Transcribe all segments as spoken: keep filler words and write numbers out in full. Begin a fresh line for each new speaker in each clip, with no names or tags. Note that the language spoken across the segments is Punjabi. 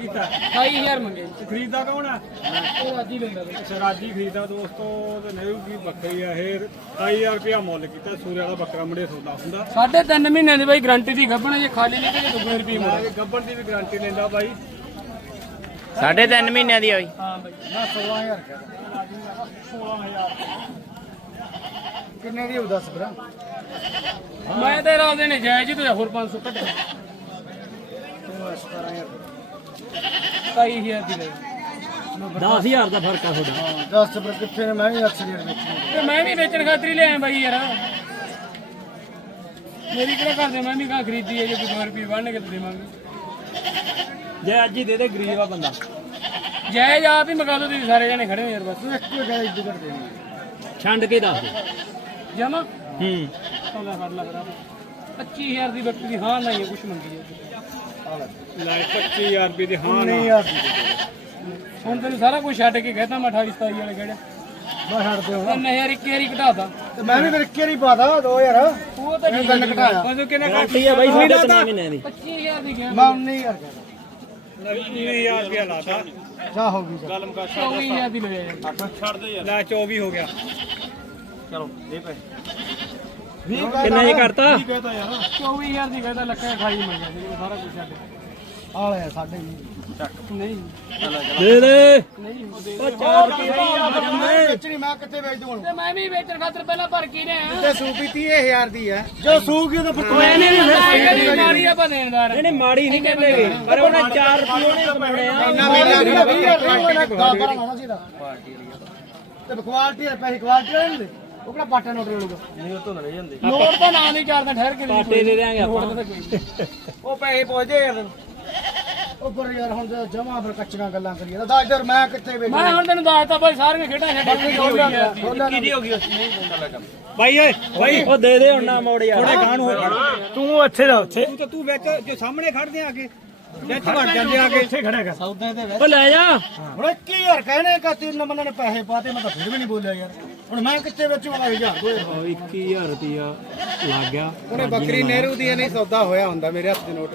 ਕੀਤਾ
ਅਠਾਈ ਹਜ਼ਾਰ ਮੰਗੇ
ਖਰੀਦਦਾ ਕੌਣ ਆ
ਉਹ ਰਾਜੀ ਲੈਂਦਾ ਬਈ
ਅੱਛਾ ਰਾਜੀ ਖਰੀਦਾ ਦੋਸਤੋ ਤੇ ਨਹੀਂ ਕੀ ਬੱਕਰੀ ਆ ਇਹ ਅਠਾਈ ਹਜ਼ਾਰ ਰੁਪਇਆ ਮੁੱਲ ਕੀਤਾ ਸੂਰੇ ਵਾਲਾ ਬੱਕਰਾ ਮੁੰਡੇ ਸੌਦਾ ਹੁੰਦਾ
ਸਾਢੇ ਤਿੰਨ ਮਹੀਨੇ ਦੀ ਬਾਈ ਗਾਰੰਟੀ ਦੀ ਗੱਭਣ ਜੇ ਖਾਲੀ ਨਹੀਂ ਤੇ ਦੁੱਗਣੇ ਰੁਪਏ ਮੁੜ
ਇਹ ਗੱਬਰ ਦੀ ਵੀ ਗਾਰੰਟੀ ਲੈਂਦਾ ਬਾਈ
ਸਾਢੇ ਤਿੰਨ ਮਹੀਨਿਆਂ ਦੀ ਹੋਈ
ਹਾਂ ਬਾਈ
ਮੈਂ ਸੋਲਾਂ ਹਜ਼ਾਰ ਕਹਿੰਦਾ ਸੋਲਾਂ ਹਜ਼ਾਰ
ਕਿੰਨੇ ਦੀ ਹੋ ਦੱਸ ਭਰਾ
ਮੈਂ ਤੇ ਰਾਦੇ ਨੇ ਜਾਇਜ਼ ਹੀ ਤੇ ਹੋਰ ਪੰਜ ਸੌ ਘੱਟ ਸਤਾਈ ਹਜ਼ਾਰ ਦੀ ਲੈ
ਦਸ ਹਜ਼ਾਰ ਦਾ ਫਰਕ ਆ ਤੁਹਾਡਾ
ਦੱਸ ਪਰ ਕਿੱਥੇ ਨੇ ਮੈਂ ਵੀ ਅਕਸਰ ਹੀ ਵੇਚੀ
ਤੇ ਮੈਂ ਵੀ ਵੇਚਣ ਖਾਤਰ ਹੀ ਲਿਆਇਆ ਬਾਈ ਯਾਰ ਮੇਰੀ ਕਿਹੜਾ ਘਰ ਦੇ ਮੈਂ ਵੀ ਕਾ ਖਰੀਦੀ ਹੈ ਜੇ ਕੋਈ ਦੋ ਰੁਪਏ ਵੰਡ ਕੇ ਤੇ ਦੇਵਾਂਗੇ
ਜੇ ਅੱਜ ਹੀ ਦੇ ਦੇ ਗਰੀਬ ਆ ਬੰਦਾ
ਜਾਇਜ਼ ਆਪ ਹੀ ਮਗਾ ਦੋ ਤੁਸੀਂ ਸਾਰੇ ਜਣੇ ਖੜੇ ਹੋ ਯਾਰ ਬਸ
ਤੂੰ ਇੱਕ ਹੀ ਗਾਇ ਇੱਜ਼ਤ ਕਰ ਦੇਣੀ
ਛੰਡ ਕੇ ਦੱਸ ਦੇ
ਜਮਾ
ਹੂੰ
ਸੌਦਾ ਫੜ ਲਾ ਕਰਾ ਪੱਚੀ ਹਜ਼ਾਰ ਦੀ ਬੱਕਰੀ ਦੀ ਹਾਂ ਨਹੀਂ ਕੁਛ ਮੰਗੀ ਹੈ
ਲੈ ਪੱਚੀ ਹਜ਼ਾਰ ਰੁਪਏ ਦੀ ਹਾਂ
ਨਹੀਂ
ਨਾ
ਯਾਰ
ਹੁਣ ਤੈਨੂੰ ਸਾਰਾ ਕੁਝ ਛੱਡ ਕੇ ਕਹਿਤਾ ਮੈਂ ਅਠਾਈ ਸਤਾਈ ਵਾਲੇ ਕਿਹੜੇ
ਮੈਂ ਛੱਡ ਦੇ ਹੁਣ
ਤਿੰਨ ਹਜ਼ਾਰ ਇੱਕ ਵਾਰੀ ਘਟਾਤਾ
ਤੇ ਮੈਂ ਵੀ ਫਿਰ ਇੱਕ ਵਾਰੀ ਪਾਦਾ ਦੋ ਯਾਰ
ਉਹ ਤਾਂ
ਇਹ ਗੱਲ ਘਟਾਇਆ
ਉਹ ਕਿੰਨਾ
ਗਾਰੰਟੀ ਆ ਬਾਈ ਸਾਢੇ ਤਿੰਨ ਮਹੀਨਿਆਂ ਦੀ
ਪੱਚੀ ਹਜ਼ਾਰ ਦੀ ਗਿਆ
ਮੈਂ ਉੱਨੀ ਹਜ਼ਾਰ ਕਹਿੰਦਾ
ਉੱਨੀ ਹਜ਼ਾਰ ਰੁਪਇਆ ਲਾਤਾ
ਜਾ ਹੋ ਗਈ
ਗੱਲ ਮੁਕਾ
ਚੌਵੀ ਹਜ਼ਾਰ ਦੀ ਲੈ ਜਾ
ਛੱਡ ਦੇ ਯਾਰ ਲੈ ਚੌਵੀ ਹੋ ਗਿਆ
ਵੀਹ
ਕਿੰਨਾ ਜੀ ਕਰਤਾ
ਕਹਤਾ ਯਾਰ
ਚੌਵੀ ਹਜ਼ਾਰ ਦੀ ਕਹਿੰਦਾ ਲੱਖਾਂ ਅਠਾਈ ਮੰਗਿਆ ਸੀ ਸਾਰਾ ਕੁਝ ਛੱਡ
ਆਲੇ ਸਾਡੇ
ਨਹੀਂ
ਦੇ ਦੇ
ਨਹੀਂ
ਉਹ ਚਾਰ ਰੁਪਏ
ਮੈਂ ਵੇਚਣੀ ਮੈਂ ਕਿੱਥੇ ਵੇਚ ਦੂੰ ਹੁਣ
ਤੇ ਮੈਂ ਵੀ ਵੇਚਣ ਖਾਤਰ ਪਹਿਲਾਂ ਭਰ ਕੇ ਲਿਆ
ਤੇ ਸੂਪੀ ਤੀਹ ਹਜ਼ਾਰ ਦੀ ਹੈ ਜੋ ਸੂਕ ਹੀ ਤਾਂ ਫਿਰ ਤੂੰ
ਨਹੀਂ ਮਾਰੀ ਆਪਾਂ ਦੇਣਦਾਰ
ਇਹਨੇ ਮਾੜੀ ਨਹੀਂ ਕਹਿੰਦੇ ਪਰ ਉਹਨੇ ਚਾਰ ਰੁਪਏ ਉਹਨੇ ਕਮਾਉਣੇ ਆ
ਇੰਨਾ ਮੇਰਾ ਨਹੀਂ ਵੀਹ ਹਜ਼ਾਰ ਦਾ ਹੋਣਾ ਸੀ ਦਾ ਤੇ ਕੁਆਲਿਟੀ ਦੇ ਪੈਸੇ ਕੁਆਲਿਟੀ ਵਾਲੇ ਨਹੀਂ ਦੇ ਉਹ ਕਿਹੜਾ ਪਾਟਾ ਨੋਟ ਲਊਗਾ
ਨਹੀਂ ਉਹ ਤੋਂ ਲੈ ਜਾਂਦੇ
ਨੋਟ ਤਾਂ ਨਾ ਨਹੀਂ ਕਰਦਾ ਠਹਿਰ ਕੇ
ਪਾਟੇ ਦੇ ਦਿਆਂਗੇ ਆਪਾਂ
ਉਹ ਪੈਸੇ ਪਹੁੰਚਦੇ ਯਾਰ ਉਹ ਪਰ ਯਾਰ ਹੁਣ ਜਮਾ ਫਿਰ ਕੱਚੀਆਂ ਗੱਲਾਂ ਕਰੀਏ ਤਾਂ ਇਧਰ ਮੈਂ ਕਿੱਥੇ ਵੇਚ
ਮੈਂ ਹੁਣ ਤੈਨੂੰ ਦੱਸਤਾ ਬਾਈ ਸਾਰੀਆਂ ਖੇਡਾਂ ਛੱਡ ਕੇ ਹੋ ਗਿਆ
ਕਿਹਦੀ ਹੋ ਗਈ
ਬਾਈ ਓਏ ਬਾਈ
ਉਹ ਦੇ ਦੇ ਹੁਣ ਨਾ ਮੋੜ ਯਾਰ
ਥੋੜੇ ਗਾਣ ਹੋਏ ਤੂੰ ਇੱਥੇ ਦਾ ਉੱਥੇ ਤੂੰ ਤਾਂ ਤੂੰ ਵਿੱਚ ਜੋ ਸਾਹਮਣੇ ਖੜਦੇ ਆ ਕੇ ਵਿੱਚ ਵੜ ਜਾਂਦੇ ਆ ਕੇ ਇੱਥੇ ਖੜਾ ਕਰ
ਸੌਦੇ ਦੇ
ਉਹ ਲੈ ਜਾ
ਹੁਣ ਕੀ ਯਾਰ ਕਹਿਣੇ ਕਾ ਤਿੰਨ ਬੰਦੇ ਨੇ ਪੈਸੇ ਪਾਤੇ ਮੈਂ ਤਾਂ ਫਿਰ ਵੀ ਨਹੀਂ ਬੋਲਿਆ ਯਾਰ ਹੁਣ ਮੈਂ ਕਿੱਥੇ ਵੇਚੂਗਾ ਹਜ਼ਾਰ ਦੋ ਹਜ਼ਾਰ
ਇੱਕੀ ਹਜ਼ਾਰ ਰੁਪਿਆ ਲੱਗ ਗਿਆ
ਉਹਨੇ ਬੱਕਰੀ ਨਹਿਰੂ ਦੀ ਨਹੀਂ ਸੌਦਾ ਹੋਇਆ ਹੁੰਦਾ ਮੇਰੇ ਹੱਥ ਦੇ ਨੋਟ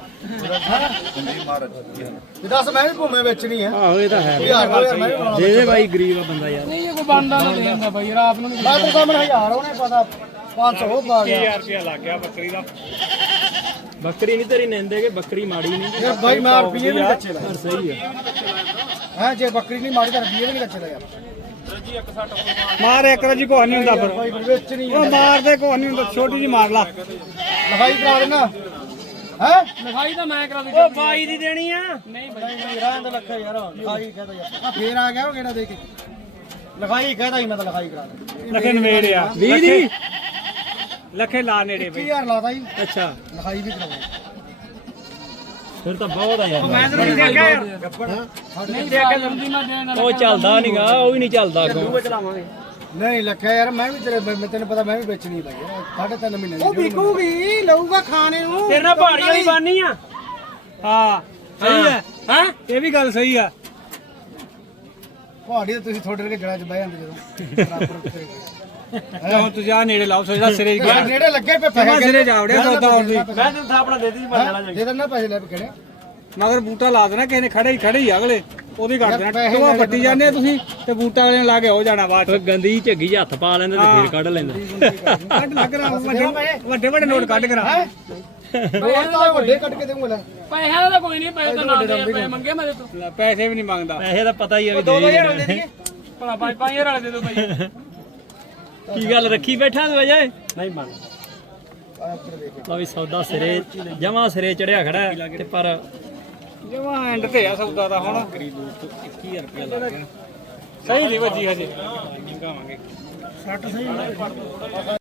ਤੇ ਦੱਸ ਮੈਂ ਵੀ ਭੂਮੇ ਵੇਚਣੀ ਹੈ
ਆਹੋ ਇਹ ਤਾਂ ਹੈ
ਹਜ਼ਾਰ ਦੋ ਹਜ਼ਾਰ ਮੈਂ ਵੀ ਬਣਾਉਣਾ।
ਦੇ ਦੇ ਬਾਈ ਗਰੀਬ ਆ ਬੰਦਾ ਯਾਰ
ਨਹੀਂ ਇਹ ਕੋਈ ਬਣਦਾ ਨਾ ਦੇ ਜਾਂਦਾ ਬਾਈ ਰਾਤ ਨੂੰ
ਮੈਂ ਤਾਂ ਸਾਹਮਣੇ ਹਜ਼ਾਰ ਉਹਨੇ ਪਤਾ ਪੰਜ ਸੌ ਹੋ ਪਾ ਗਿਆ
ਹਜ਼ਾਰ ਰੁਪਇਆ ਲੱਗ ਗਿਆ ਬੱਕਰੀ ਦਾ
ਬੱਕਰੀ ਨਹੀਂ ਤੇਰੀ ਨਿੰਦੇਗੇ ਬੱਕਰੀ ਮਾੜੀ ਨਹੀਂ
ਯਾਰ ਬਾਈ ਮਾਰ ਰੁਪਈਏ ਵੀ ਨਹੀਂ ਕੱਚੇ
ਪਰ ਸਹੀ ਆ
ਹੈ ਜੇ ਬੱਕਰੀ ਨਹੀਂ ਮਾਰੀ ਤਾਂ ਰੁਪਈਏ ਵੀ ਨਹੀਂ ਕੱਚੇ ਦਾ ਯਾਰ
ਮਾਰ ਇੱਕ ਰਜੀ ਕੋਹ ਨਹੀਂ ਹੁੰਦਾ ਫਿਰ
ਬਾਈ ਵੇਚਣੀ
ਉਹ ਮਾਰਦੇ ਕੋਹ ਨਹੀਂ ਹੁੰਦਾ ਛੋਟੀ ਜੀ ਮਾਰ ਲਾ
ਲਫਾਈ ਕਰਾ ਦੇਣਾ ਹੈ
ਲਿਖਾਈ ਤਾਂ ਮੈਂ ਕਰਾ ਦੂੰ
ਉਹ ਬਾਈ ਦੀ ਦੇਣੀ ਆ
ਨਹੀਂ ਬਾਈ
ਨਹੀਂ ਰਹਿਣ ਦੇ ਲੱਖਾ ਯਾਰ ਲਿਖਾਈ ਕਹਦਾ ਯਾਰ ਫੇਰ ਆ ਗਿਆ ਉਹ ਕਿਹੜਾ ਦੇ ਕੇ ਲਿਖਾਈ ਕਹਦਾ ਹੀ ਮੈਂ ਤਾਂ ਲਿਖਾਈ ਕਰਾ ਦੇ
ਲਖੇ ਨਵੇੜੇ ਆ
ਵੀਹ ਦੀ
ਲਖੇ ਲਾ ਨੇੜੇ
ਇੱਕੀ
ਬਈ
ਹਜ਼ਾਰ ਲਾਤਾ ਜੀ
ਅੱਛਾ
ਲਿਖਾਈ ਵੀ ਕਰਾਉਂਦਾ
ਫਿਰ ਤਾਂ ਬਹੁਤ ਆ ਯਾਰ
ਮੈਂ ਤਾਂ ਨਹੀਂ ਦੇਖਿਆ ਯਾਰ
ਨਹੀਂ ਦੇਖਿਆ ਜਲਦੀ ਮੈਂ ਦੇਣ ਵਾਲਾ
ਉਹ ਚੱਲਦਾ ਨਹੀਂਗਾ ਉਹ ਵੀ ਨਹੀਂ ਚੱਲਦਾ ਅੱਗੋਂ
ਨਹੀਂ ਲੱਖਿਆ ਯਾਰ ਮੈਂ ਵੀ ਤੇਰੇ ਮੈਂ ਤੈਨੂੰ ਪਤਾ ਮੈਂ ਵੀ ਵੇਚਣੀ ਬਾਈ ਯਾਰ ਸਾਢੇ ਤਿੰਨ ਮਹੀਨੇ ਦੀ ਉਹ ਵਿਕੂਗੀ ਲਊਗਾ ਖਾਣੇ ਨੂੰ
ਤੇਰੇ ਨਾਲ ਪਹਾੜੀ ਵਾਲੀ ਬਾਨੀ ਆ ਹਾਂ ਸਹੀ ਹੈ ਹਾਂ ਇਹ ਵੀ ਗੱਲ ਸਹੀ ਆ
ਪਹਾੜੀ ਤੇ ਤੁਸੀਂ ਥੋੜੇ ਵਰਗੇ ਜੜਾ ਚ ਬਹਿ ਜਾਂਦੇ ਜਦੋਂ ਬਰਾਬਰ ਉੱਤੇ
ਹੁਣ ਤੁਸੀਂ ਆ ਨੇੜੇ ਲਾਓ ਸੋਚਦਾ ਸਿਰੇ ਗਿਆ
ਨੇੜੇ ਲੱਗੇ ਪਏ
ਜਮਾਂ ਸਿਰੇ ਜਾ ਵੜਿਆ ਸੌਦਾ ਹੁਣ ਵੀ।
ਮੈਂ ਤੈਨੂੰ ਥਾਪੜਾ ਦੇ ਦਿੱਤੀ ਬੰਦਣਾ ਦੇ ਦੇਣਾ ਪੈਸੇ ਲੈ ਕੇ ਕਿਹੜੇ
ਮਗਰ ਬੂਟਾ ਲਾ ਦੇਣਾ ਕਿਸੇ ਨੇ ਖੜੇ ਹੀ ਖੜੇ ਹੀ ਅਗਲੇ ਉਹਦੀ ਕੱਢ ਦੇਣਾ
ਪੈਸੇ
ਟੋਆ
ਲੈ
ਪੱਟੀ ਜਾਂਦੇ ਆ ਤੁਸੀਂ ਤੇ ਬੂਟਾ ਵਾਲੇ ਨੇ ਲਾ ਕੇ ਹੋ ਜਾਣਾ ਬਾਅਦ ਚ
ਗੰਦੀ ਝੱਗੀ 'ਚ ਹੱਥ ਪਾ ਲੈਂਦਾ ਤੇ ਫੇਰ ਕੱਢ ਲੈਂਦਾ
ਕੱਢ ਲੱਗ ਰਿਹਾ ਵੱਡੇ ਵੱਡੇ ਵੱਡੇ ਨੋਟ ਕੱਢ ਕਰਾ
ਹੋਰ ਤਾਂ ਵੱਡੇ ਕੱਟ ਕੇ ਦੇਵਾਂਗਾ ਲੈ
ਪੈਸਿਆਂ ਦਾ ਕੋਈ ਨਹੀਂ ਪੈਸੇ ਤਾਂ ਨਾ ਦੇ ਪੈਸੇ ਮੰਗੇ ਮੈਂ ਤੇ
ਲੈ, ਪੈਸੇ ਵੀ ਨਹੀਂ ਮੰਗਦਾ
ਪੈਸੇ ਦਾ ਪਤਾ ਹੀ ਆ ਵੀ ਦੇ
ਦੇ
ਭਲਾ ਪੰਜ ਪੰਜ ਹਜ਼ਾਰ ਵਾਲੇ ਦੇ ਦੋ ਬਾਈ
ਕੀ ਗੱਲ ਰੱਖੀ ਬੈਠਾ ਤੂੰ ਅਜੇ
ਨਹੀਂ ਮੰਗ
ਲਓ ਵੀ ਸੌਦਾ ਸਿਰੇ ਜਮਾ ਸਿਰੇ ਚੜਿਆ ਖੜਾ ਹੈ ਤੇ ਪਰ
ਜਮਾ ਐਂਡ ਤੇ ਆ ਸੌਦਾ ਦਾ ਹੁਣ
ਇੱਕੀ ਹਜ਼ਾਰ ਰੁਪਇਆ ਲੱਗ ਗਿਆ
ਸਹੀ ਨਹੀਂ ਵੱਜੀ ਹਜੇ ਮੰਗਾਵਾਂਗੇ ਸੱਠ ਸਹੀ